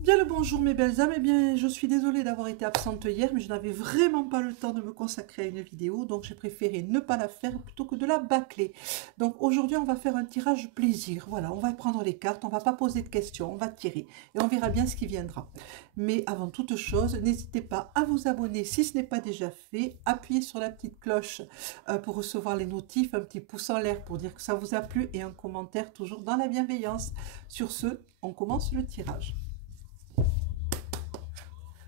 Bien le bonjour mes belles âmes, eh bien je suis désolée d'avoir été absente hier, mais je n'avais vraiment pas le temps de me consacrer à une vidéo, donc j'ai préféré ne pas la faire plutôt que de la bâcler. Donc aujourd'hui on va faire un tirage plaisir, voilà, on va prendre les cartes, on va pas poser de questions, on va tirer et on verra bien ce qui viendra. Mais avant toute chose, n'hésitez pas à vous abonner si ce n'est pas déjà fait, appuyez sur la petite cloche pour recevoir les notifs, un petit pouce en l'air pour dire que ça vous a plu et un commentaire toujours dans la bienveillance. Sur ce, on commence le tirage.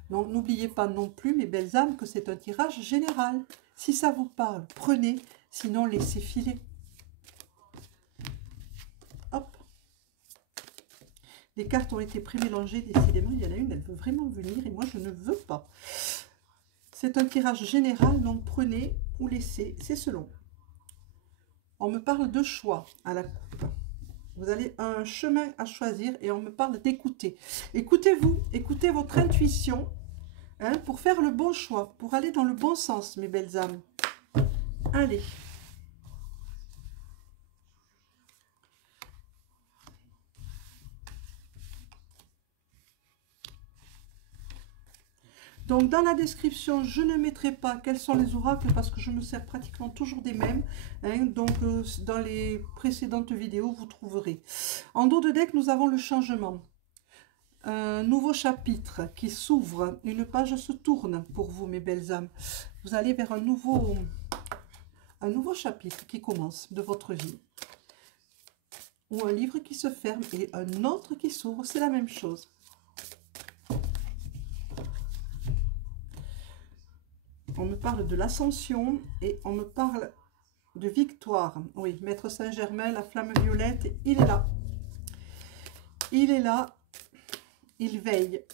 Donc n'oubliez pas non plus, mes belles âmes, que c'est un tirage général. Si ça vous parle, prenez, sinon laissez filer. Hop. Les cartes ont été pré-mélangées, décidément, il y en a une, elle veut vraiment venir et moi je ne veux pas. C'est un tirage général, donc prenez ou laissez, c'est selon. On me parle de choix à la coupe. Vous avez un chemin à choisir et on me parle d'écouter. Écoutez-vous, écoutez votre intuition. Hein, pour faire le bon choix, pour aller dans le bon sens, mes belles âmes. Allez. Donc, dans la description, je ne mettrai pas quels sont les oracles parce que je me sers pratiquement toujours des mêmes. Hein, donc, dans les précédentes vidéos, vous trouverez. En dos de deck, nous avons le changement. Un nouveau chapitre qui s'ouvre, une page se tourne pour vous, mes belles âmes. Vous allez vers un nouveau chapitre qui commence de votre vie. Ou un livre qui se ferme et un autre qui s'ouvre, c'est la même chose. On me parle de l'ascension et on me parle de victoire. Oui, Maître Saint-Germain, la flamme violette, il est là. Il est là. Il veille.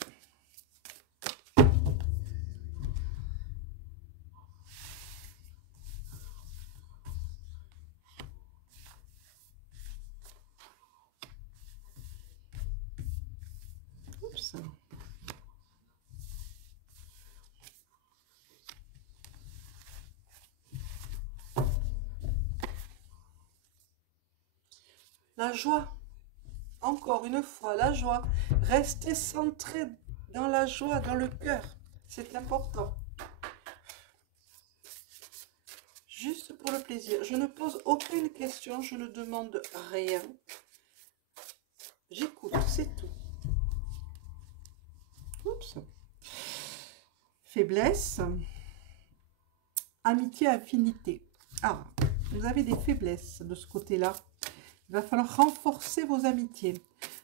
Oups. La joie. Encore une fois, la joie. Restez centré dans la joie, dans le cœur. C'est important. Juste pour le plaisir. Je ne pose aucune question, je ne demande rien. J'écoute, c'est tout. Oups. Faiblesse. Amitié, affinité. Ah, vous avez des faiblesses de ce côté-là. Il va falloir renforcer vos amitiés.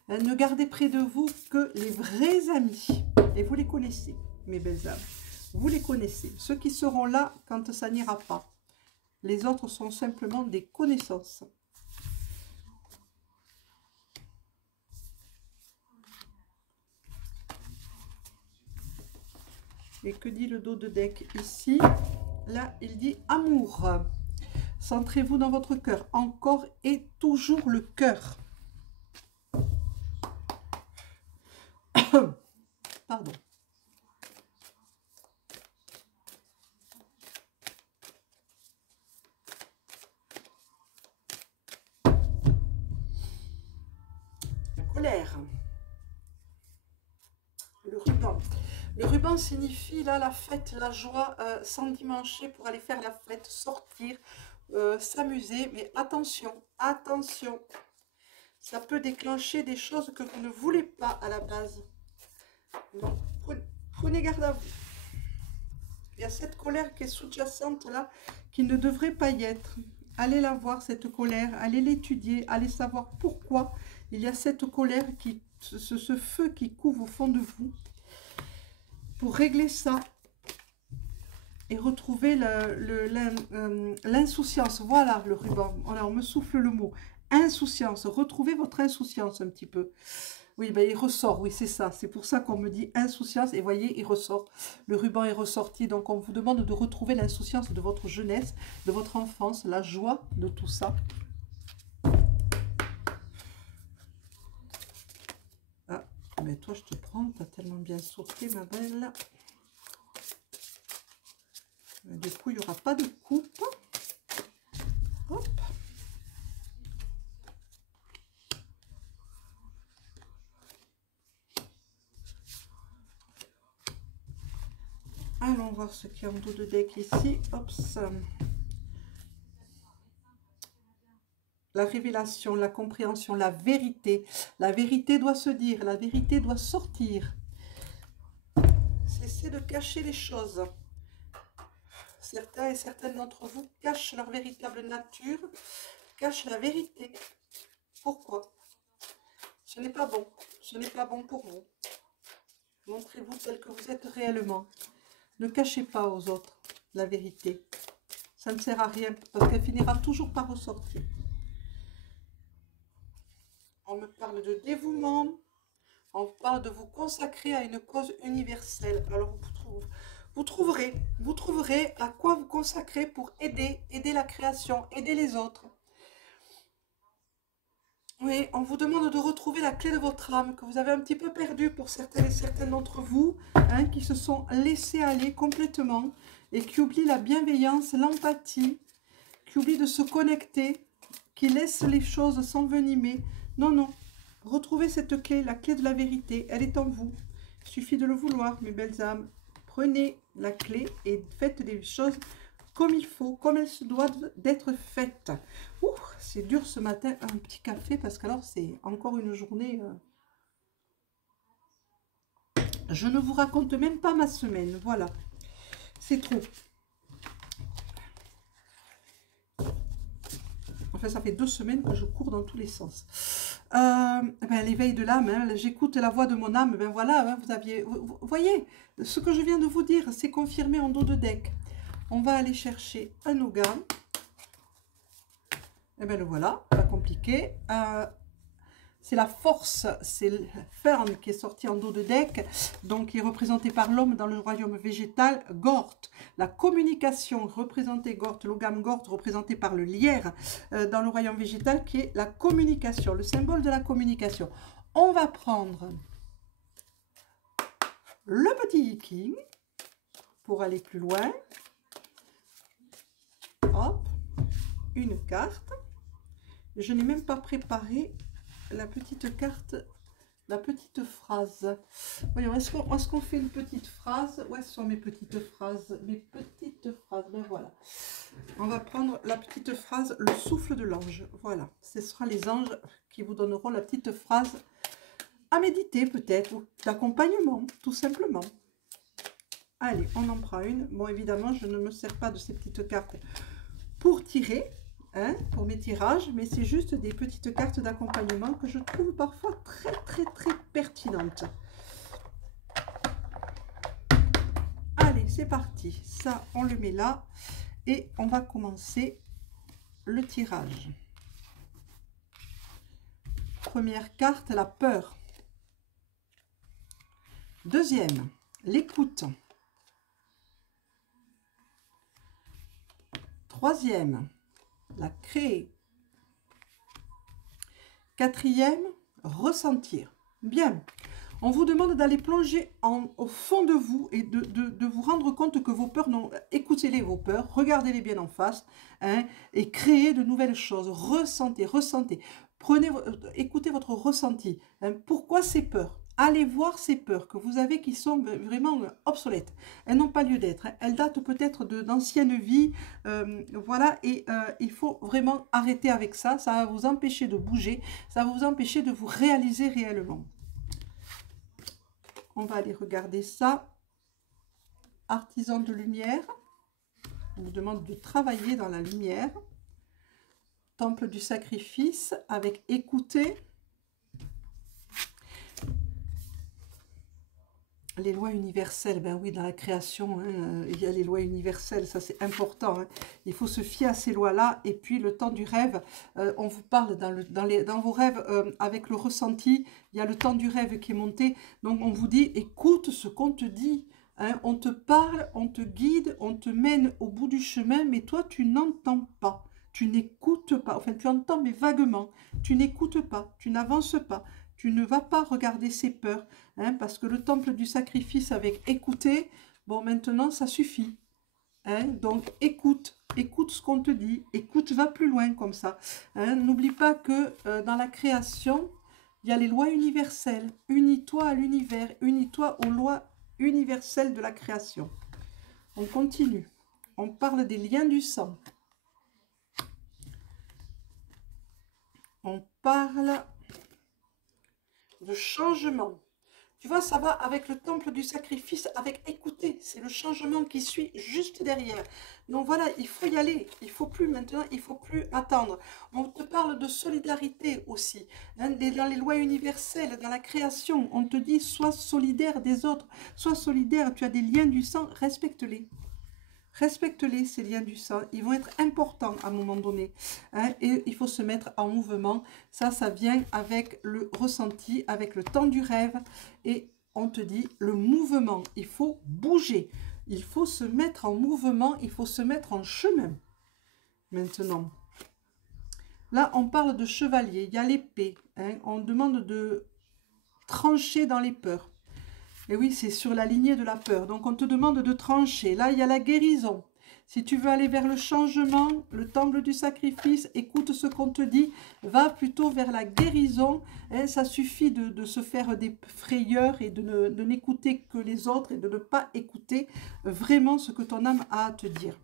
Ne gardez près de vous que les vrais amis. Et vous les connaissez, mes belles âmes. Vous les connaissez. Ceux qui seront là quand ça n'ira pas. Les autres sont simplement des connaissances. Et que dit le dos de deck ici? Là, il dit amour. Centrez-vous dans votre cœur. Encore et toujours le cœur. Pardon. La colère. Le ruban. Le ruban signifie là la fête, la joie, s'endimancher pour aller faire la fête, sortir, s'amuser. Mais attention, attention. Ça peut déclencher des choses que vous ne voulez pas à la base. Donc, prenez garde à vous. Il y a cette colère qui est sous-jacente là, qui ne devrait pas y être. Allez la voir, cette colère, allez l'étudier, allez savoir pourquoi il y a cette colère, ce feu qui couve au fond de vous. Pour régler ça et retrouver l'insouciance. Voilà le ruban. On me souffle le mot. Insouciance. Retrouvez votre insouciance un petit peu. Oui, ben il ressort, oui, c'est ça. C'est pour ça qu'on me dit insouciance. Et voyez, il ressort. Le ruban est ressorti. Donc, on vous demande de retrouver l'insouciance de votre jeunesse, de votre enfance, la joie de tout ça. Ah, mais toi, je te prends. Tu as tellement bien sauté, ma belle. Du coup, il n'y aura pas de coupe. Hop. Allons voir ce qu'il y a en dos de deck ici. Hop, la révélation, la compréhension, la vérité. La vérité doit se dire, la vérité doit sortir. Cessez de cacher les choses. Certains et certaines d'entre vous cachent leur véritable nature, cachent la vérité. Pourquoi? Ce n'est pas bon. Ce n'est pas bon pour vous. Montrez-vous tel que vous êtes réellement. Ne cachez pas aux autres la vérité. Ça ne sert à rien parce qu'elle finira toujours par ressortir. On me parle de dévouement. On parle de vous consacrer à une cause universelle. Alors vous trouverez à quoi vous consacrer pour aider la création, aider les autres. Oui, on vous demande de retrouver la clé de votre âme que vous avez un petit peu perdue pour certaines et certains d'entre vous, hein, qui se sont laissés aller complètement et qui oublient la bienveillance, l'empathie, qui oublient de se connecter, qui laissent les choses s'envenimer. Non, non, retrouvez cette clé, la clé de la vérité, elle est en vous. Il suffit de le vouloir, mes belles âmes. Prenez la clé et faites des choses comme il faut, comme elles se doivent d'être faites. C'est dur ce matin, un petit café, parce qu'alors c'est encore une journée... Je ne vous raconte même pas ma semaine, voilà. C'est trop. Enfin, ça fait 2 semaines que je cours dans tous les sens. L'éveil de l'âme, hein, j'écoute la voix de mon âme, ben voilà, hein, vous voyez, ce que je viens de vous dire, c'est confirmé en dos de deck. On va aller chercher un nougat. Et bien le voilà, pas compliqué. C'est la force, c'est le Fern qui est sorti en dos de deck, donc qui est représenté par l'homme dans le royaume végétal, Gort. La communication représentée, Gort, l'ogame Gort, représenté par le lierre dans le royaume végétal, qui est la communication, le symbole de la communication. On va prendre le petit Yiki pour aller plus loin. Hop, une carte. Je n'ai même pas préparé la petite carte, la petite phrase. Voyons, est-ce qu'on fait une petite phrase? Où sont mes petites phrases? Mes petites phrases, ben voilà. On va prendre la petite phrase, le souffle de l'ange. Voilà, ce sera les anges qui vous donneront la petite phrase à méditer peut-être, ou d'accompagnement, tout simplement. Allez, on en prend une. Bon, évidemment, je ne me sers pas de ces petites cartes pour tirer, hein, pour mes tirages, mais c'est juste des petites cartes d'accompagnement que je trouve parfois très pertinentes. Allez, c'est parti. Ça, on le met là et on va commencer le tirage. Première carte, la peur. Deuxième, l'écoute. Troisième, la créer. Quatrième, ressentir. Bien. On vous demande d'aller plonger au fond de vous et de vous rendre compte que vos peurs, écoutez-les vos peurs, regardez-les bien en face, hein, et créez de nouvelles choses. Ressentez. Écoutez votre ressenti. Hein. Pourquoi ces peurs? Allez voir ces peurs que vous avez qui sont vraiment obsolètes. Elles n'ont pas lieu d'être. Hein. Elles datent peut-être d'anciennes vies. Voilà, et il faut vraiment arrêter avec ça. Ça va vous empêcher de bouger. Ça va vous empêcher de vous réaliser réellement. On va aller regarder ça. Artisan de lumière. On vous demande de travailler dans la lumière. Temple du sacrifice avec écouter. Les lois universelles, ben oui, dans la création, hein, il y a les lois universelles, ça c'est important. Hein. Il faut se fier à ces lois-là. Et puis le temps du rêve, on vous parle dans vos rêves avec le ressenti, il y a le temps du rêve qui est monté. Donc on vous dit, écoute ce qu'on te dit. Hein, on te parle, on te guide, on te mène au bout du chemin, mais toi tu n'entends pas. Tu n'écoutes pas, enfin tu entends mais vaguement. Tu n'écoutes pas, tu n'avances pas. Tu ne vas pas regarder ces peurs, hein, parce que le temple du sacrifice avec écouter, bon maintenant ça suffit. Hein, donc écoute ce qu'on te dit, écoute, va plus loin comme ça. Hein, n'oublie pas que dans la création, il y a les lois universelles. Unis-toi à l'univers, unis-toi aux lois universelles de la création. On continue. On parle des liens du sang. On parle de changement. Tu vois, ça va avec le temple du sacrifice, avec écouter. C'est le changement qui suit juste derrière. Donc voilà, il faut y aller. Il faut plus maintenant, il faut plus attendre. On te parle de solidarité aussi. Hein, dans les lois universelles, dans la création, on te dit sois solidaire des autres. Sois solidaire, tu as des liens du sang, respecte-les. Respecte-les, ces liens du sang. Ils vont être importants à un moment donné. Hein, et il faut se mettre en mouvement. Ça vient avec le ressenti, avec le temps du rêve. Et on te dit, le mouvement, il faut bouger. Il faut se mettre en mouvement, il faut se mettre en chemin. Maintenant, là, on parle de chevalier. Il y a l'épée. Hein, on demande de trancher dans les peurs. Et oui, c'est sur la lignée de la peur. Donc, on te demande de trancher. Là, il y a la guérison. Si tu veux aller vers le changement, le temple du sacrifice, écoute ce qu'on te dit. Va plutôt vers la guérison. Hein, ça suffit de se faire des frayeurs et de n'écouter que les autres et de ne pas écouter vraiment ce que ton âme a à te dire.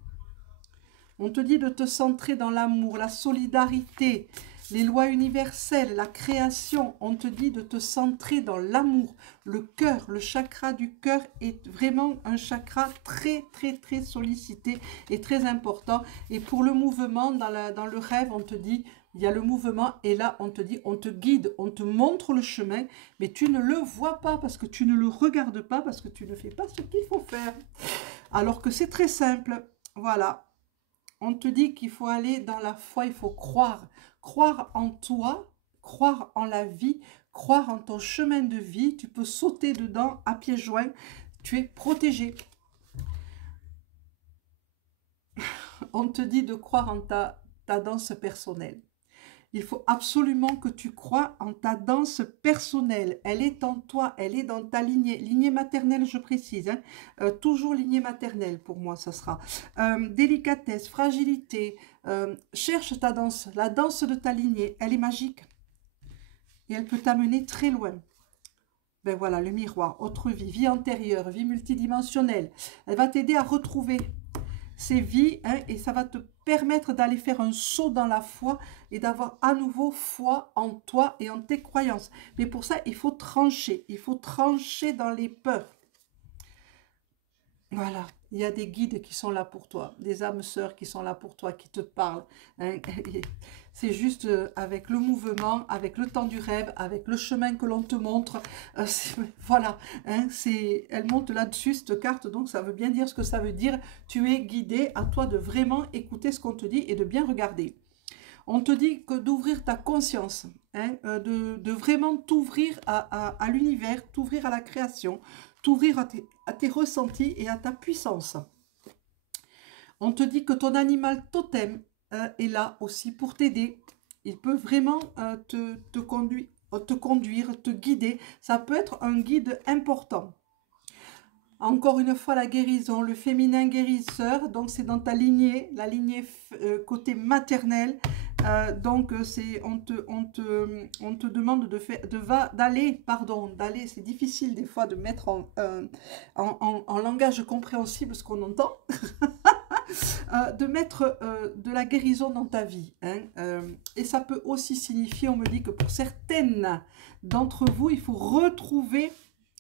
On te dit de te centrer dans l'amour, la solidarité, les lois universelles, la création. On te dit de te centrer dans l'amour. Le cœur, le chakra du cœur est vraiment un chakra très, très, très sollicité et très important. Et pour le mouvement, dans le rêve, on te dit, il y a le mouvement et là, on te dit, on te guide, on te montre le chemin, mais tu ne le vois pas parce que tu ne le regardes pas, parce que tu ne fais pas ce qu'il faut faire. Alors que c'est très simple. Voilà. On te dit qu'il faut aller dans la foi, il faut croire. Croire en toi, croire en la vie, croire en ton chemin de vie. Tu peux sauter dedans à pieds joints. Tu es protégé. On te dit de croire en ta danse personnelle. Il faut absolument que tu crois en ta danse personnelle. Elle est en toi, elle est dans ta lignée maternelle, je précise. Hein. Toujours lignée maternelle, pour moi, ça sera. Délicatesse, fragilité. Cherche ta danse, la danse de ta lignée. Elle est magique. Et elle peut t'amener très loin. Ben voilà, le miroir, autre vie, vie antérieure, vie multidimensionnelle. Elle va t'aider à retrouver ces vies, hein, et ça va te permettre d'aller faire un saut dans la foi et d'avoir à nouveau foi en toi et en tes croyances. Mais pour ça, il faut trancher dans les peurs. Voilà, il y a des guides qui sont là pour toi, des âmes sœurs qui sont là pour toi, qui te parlent. Hein. C'est juste avec le mouvement, avec le temps du rêve, avec le chemin que l'on te montre. Voilà, hein, elle monte là-dessus, cette carte, donc ça veut bien dire ce que ça veut dire. Tu es guidé, à toi de vraiment écouter ce qu'on te dit et de bien regarder. On te dit que d'ouvrir ta conscience, hein, de vraiment t'ouvrir à l'univers, t'ouvrir à la création, t'ouvrir à tes ressentis et à ta puissance. On te dit que ton animal totem est là aussi pour t'aider. Il peut vraiment te conduire, te guider. Ça peut être un guide important. Encore une fois, la guérison, le féminin guérisseur, donc c'est dans ta lignée, la lignée côté maternel. Donc on te demande d'aller, c'est difficile des fois de mettre en langage compréhensible ce qu'on entend, de mettre de la guérison dans ta vie. Hein, et ça peut aussi signifier, on me dit que pour certaines d'entre vous, il faut retrouver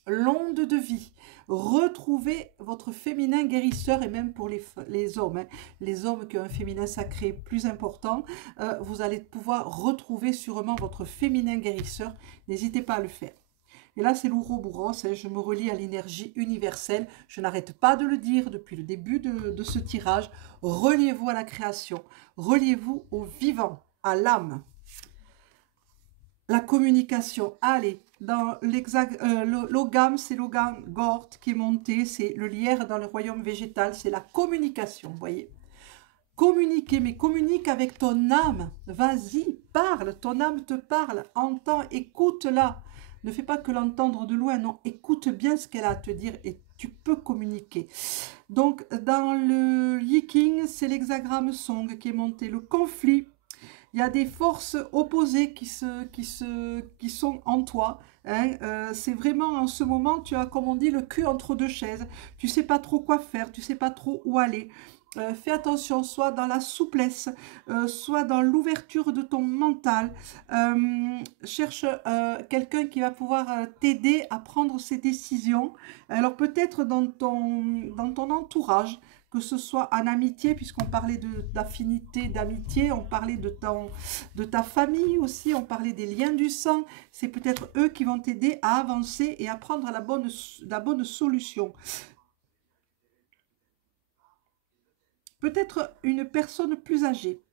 l'onde de vie. Retrouvez votre féminin guérisseur, et même pour les hommes, hein, les hommes qui ont un féminin sacré plus important, vous allez pouvoir retrouver sûrement votre féminin guérisseur. N'hésitez pas à le faire. Et là, c'est l'Ouroboros, hein, je me relie à l'énergie universelle. Je n'arrête pas de le dire depuis le début de ce tirage. Reliez-vous à la création, reliez-vous au vivant, à l'âme. La communication, allez, dans l'Ogam, c'est l'Ogam Gort qui est monté, c'est le lierre dans le royaume végétal, c'est la communication, vous voyez. Communiquer, mais communique avec ton âme, vas-y, parle, ton âme te parle, entends, écoute-la. Ne fais pas que l'entendre de loin, non, écoute bien ce qu'elle a à te dire et tu peux communiquer. Donc, dans le Yiking, c'est l'hexagramme Song qui est monté, le conflit. Il y a des forces opposées qui sont en toi, hein. C'est vraiment en ce moment, tu as, comme on dit, le cul entre deux chaises. Tu sais pas trop quoi faire, tu sais pas trop où aller. Fais attention, soit dans la souplesse, soit dans l'ouverture de ton mental. Cherche quelqu'un qui va pouvoir t'aider à prendre ces décisions. Alors peut-être dans ton entourage, que ce soit en amitié, puisqu'on parlait d'affinité, d'amitié, on parlait de ta famille aussi, on parlait des liens du sang. C'est peut-être eux qui vont t'aider à avancer et à prendre la bonne solution. Peut-être une personne plus âgée.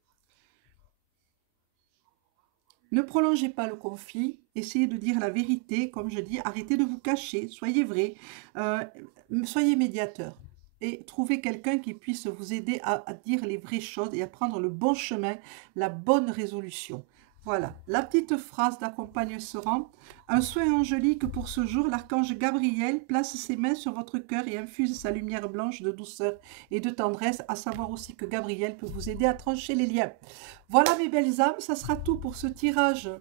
Ne prolongez pas le conflit, essayez de dire la vérité, comme je dis, arrêtez de vous cacher, soyez vrai, euh, soyez médiateur et trouvez quelqu'un qui puisse vous aider à dire les vraies choses et à prendre le bon chemin, la bonne résolution. Voilà, la petite phrase d'accompagne ce rang. Un soin angélique pour ce jour, l'archange Gabriel place ses mains sur votre cœur et infuse sa lumière blanche de douceur et de tendresse, à savoir aussi que Gabriel peut vous aider à trancher les liens. Voilà mes belles âmes, ça sera tout pour ce tirage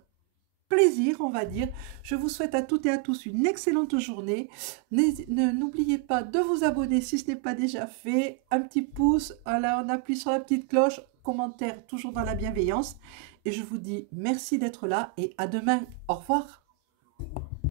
plaisir, on va dire. Je vous souhaite à toutes et à tous une excellente journée. N'oubliez pas de vous abonner si ce n'est pas déjà fait. Un petit pouce, là on appuie sur la petite cloche, commentaire toujours dans la bienveillance. Et je vous dis merci d'être là et à demain. Au revoir.